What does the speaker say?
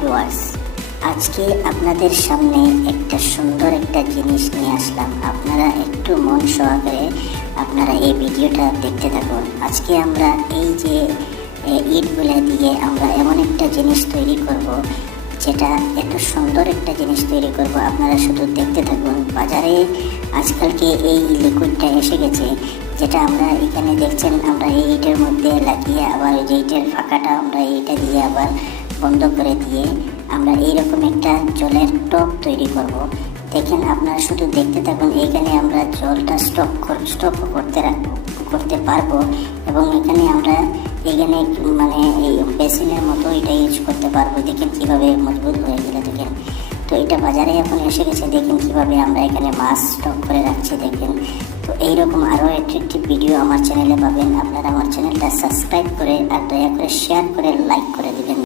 Viewers, আজকে আপনাদের সামনে একটা সুন্দর একটা জিনিস নিয়ে আসলাম। আপনারা একটু মন সহকারে আপনারা এই ভিডিওটা দেখতে থাকুন। আজকে আমরা এই যে ইটগুলা দিয়ে আমরা এমন একটা জিনিস তৈরি করব, যেটা এত সুন্দর একটা জিনিস তৈরি করব। আপনারা শুধু দেখতে থাকুন। বাজারে আজকালকে এই লিকুইডটা এসে গেছে, যেটা আমরা এখানে দেখছেন। আমরা এই ইটের মধ্যে লাগিয়ে আবার ওই যে ইটের ফাঁকাটা আমরা এইটা দিয়ে আবার বন্ধ করে দিয়ে আমরা এইরকম একটা জলের টব তৈরি করব। দেখেন, আপনারা শুধু দেখতে থাকুন। এইখানে আমরা জলটা স্টক করতে পারবো, এবং এখানে আমরা এখানে মানে এই বেসিনের মতো এটা ইউজ করতে পারবো। দেখেন কিভাবে মজবুত হয়ে গেলে। দেখেন, তো এটা বাজারে এখন এসে গেছে। দেখেন কিভাবে আমরা এখানে মাছ স্টক করে রাখছি। দেখেন, তো এইরকম আরও একটি ভিডিও আমার চ্যানেলে পাবেন। আপনারা আমার চ্যানেলটা সাবস্ক্রাইব করে আর দয়া করে শেয়ার করে লাইক